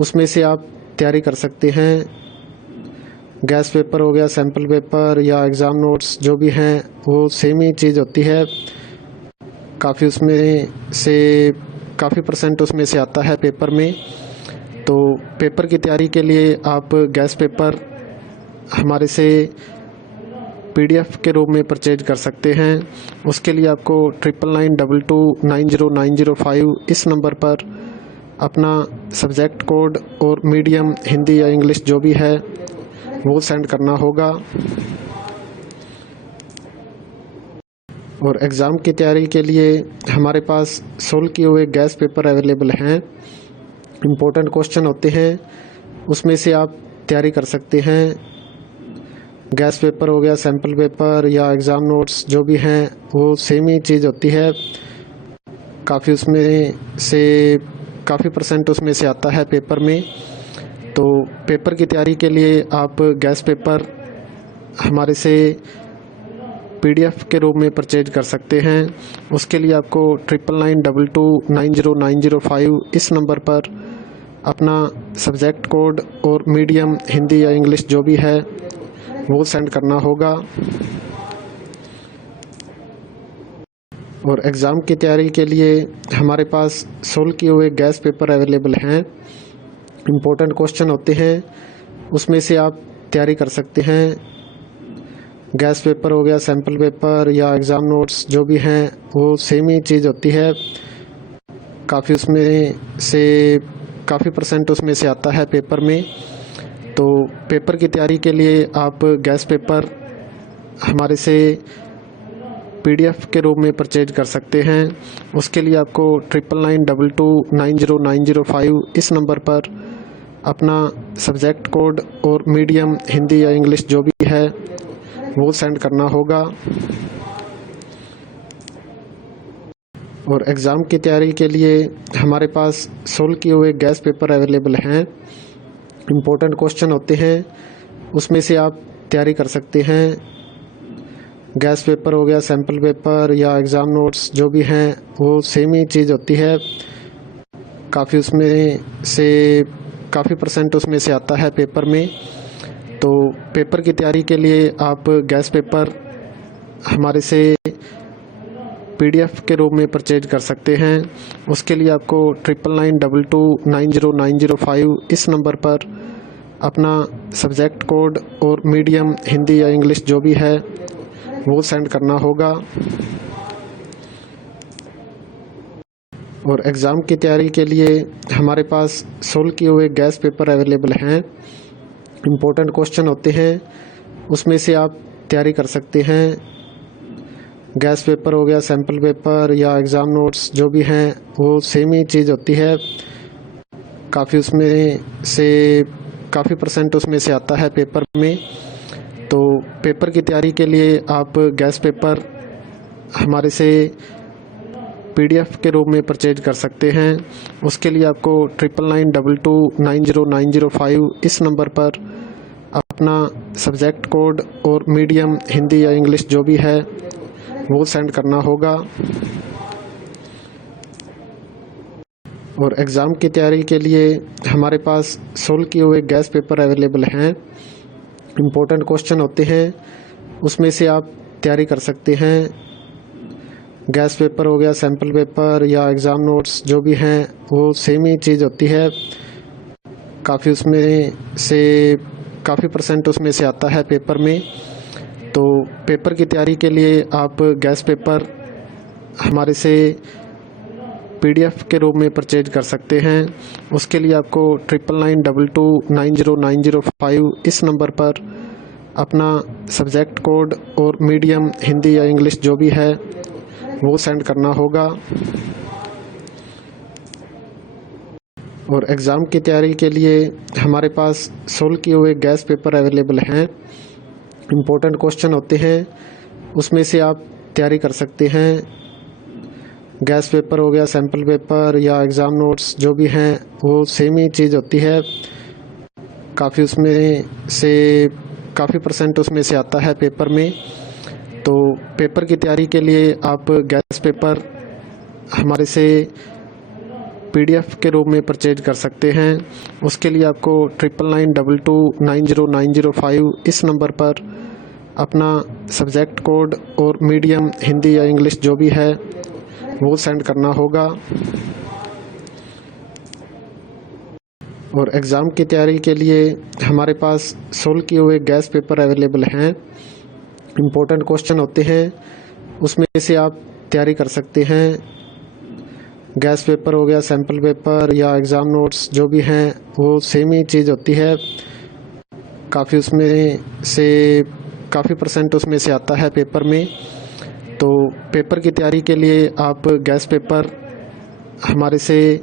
उसमें से आप तैयारी कर सकते हैं। गैस पेपर हो गया, सैम्पल पेपर या एग्ज़ाम नोट्स जो भी हैं वो सेम ही चीज़ होती है। काफ़ी उसमें से काफ़ी परसेंट उसमें से आता है पेपर में। तो पेपर की तैयारी के लिए आप गैस पेपर हमारे से PDF के रूप में परचेज कर सकते हैं। उसके लिए आपको 9992290905 इस नंबर पर अपना सब्जेक्ट कोड और मीडियम हिंदी या इंग्लिश जो भी है वो सेंड करना होगा। और एग्ज़ाम की तैयारी के लिए हमारे पास सोल्व किए हुए गैस पेपर अवेलेबल हैं। इम्पोर्टेंट क्वेश्चन होते हैं, उसमें से आप तैयारी कर सकते हैं। गैस पेपर हो गया, सैम्पल पेपर या एग्ज़ाम नोट्स जो भी हैं वो सेम ही चीज़ होती है। काफ़ी उसमें से काफ़ी परसेंट उसमें से आता है पेपर में। तो पेपर की तैयारी के लिए आप गैस पेपर हमारे से PDF के रूप में परचेज कर सकते हैं। उसके लिए आपको 9992290905 इस नंबर पर अपना सब्जेक्ट कोड और मीडियम हिंदी या इंग्लिश जो भी है वो सेंड करना होगा। और एग्ज़ाम की तैयारी के लिए हमारे पास सोल्व किए हुए गैस पेपर अवेलेबल हैं। इम्पोर्टेंट क्वेश्चन होते हैं, उसमें से आप तैयारी कर सकते हैं। गैस पेपर हो गया, सैम्पल पेपर या एग्ज़ाम नोट्स जो भी हैं वो सेम ही चीज़ होती है। काफ़ी उसमें से काफ़ी परसेंट उसमें से आता है पेपर में। तो पेपर की तैयारी के लिए आप गैस पेपर हमारे से PDF के रूप में परचेज कर सकते हैं। उसके लिए आपको 9992290905 इस नंबर पर अपना सब्जेक्ट कोड और मीडियम हिंदी या इंग्लिश जो भी है वो सेंड करना होगा। और एग्ज़ाम की तैयारी के लिए हमारे पास सोल्व किए हुए गैस पेपर अवेलेबल हैं। इम्पोर्टेंट क्वेश्चन होते हैं, उसमें से आप तैयारी कर सकते हैं। गैस पेपर हो गया, सैम्पल पेपर या एग्ज़ाम नोट्स जो भी हैं वो सेम ही चीज़ होती है। काफ़ी उसमें से काफ़ी परसेंट उसमें से आता है पेपर में। तो पेपर की तैयारी के लिए आप गैस पेपर हमारे से PDF के रूप में परचेज कर सकते हैं। उसके लिए आपको 9992290905 इस नंबर पर अपना सब्जेक्ट कोड और मीडियम हिंदी या इंग्लिश जो भी है वो सेंड करना होगा। और एग्ज़ाम की तैयारी के लिए हमारे पास सोल्व किए हुए गैस पेपर अवेलेबल हैं। इम्पोर्टेंट क्वेश्चन होते हैं, उसमें से आप तैयारी कर सकते हैं। गैस पेपर हो गया, सैम्पल पेपर या एग्ज़ाम नोट्स जो भी हैं वो सेम ही चीज़ होती है। काफ़ी उसमें से काफ़ी परसेंट उसमें से आता है पेपर में। तो पेपर की तैयारी के लिए आप गैस पेपर हमारे से PDF के रूप में परचेज कर सकते हैं। उसके लिए आपको 9992290905 इस नंबर पर अपना सब्जेक्ट कोड और मीडियम हिंदी या इंग्लिश जो भी है वो सेंड करना होगा। और एग्ज़ाम की तैयारी के लिए हमारे पास सोल्व किए हुए गैस पेपर अवेलेबल हैं। इम्पोर्टेंट क्वेश्चन होते हैं, उसमें से आप तैयारी कर सकते हैं। गैस पेपर हो गया, सैम्पल पेपर या एग्ज़ाम नोट्स जो भी हैं वो सेम ही चीज़ होती है। काफ़ी उसमें से काफ़ी परसेंट उसमें से आता है पेपर में। तो पेपर की तैयारी के लिए आप गैस पेपर हमारे से PDF के रूप में परचेज कर सकते हैं। उसके लिए आपको 9992290905 इस नंबर पर अपना सब्जेक्ट कोड और मीडियम हिंदी या इंग्लिश जो भी है वो सेंड करना होगा। और एग्ज़ाम की तैयारी के लिए हमारे पास सोल्व किए हुए गैस पेपर अवेलेबल हैं। इम्पोर्टेंट क्वेश्चन होते हैं, उसमें से आप तैयारी कर सकते हैं। गैस पेपर हो गया, सैम्पल पेपर या एग्ज़ाम नोट्स जो भी हैं वो सेम ही चीज़ होती है। काफ़ी उसमें से काफ़ी परसेंट उसमें से आता है पेपर में। तो पेपर की तैयारी के लिए आप गैस पेपर हमारे से PDF के रूप में परचेज कर सकते हैं। उसके लिए आपको 9992290905 इस नंबर पर अपना सब्जेक्ट कोड और मीडियम हिंदी या इंग्लिश जो भी है वो सेंड करना होगा। और एग्ज़ाम की तैयारी के लिए हमारे पास सोल्व किए हुए गैस पेपर अवेलेबल हैं। इम्पोर्टेंट क्वेश्चन होते हैं, उसमें से आप तैयारी कर सकते हैं। गैस पेपर हो गया, सैम्पल पेपर या एग्ज़ाम नोट्स जो भी हैं वो सेम ही चीज़ होती है। काफ़ी परसेंट उसमें से आता है पेपर में। तो पेपर की तैयारी के लिए आप गैस पेपर हमारे से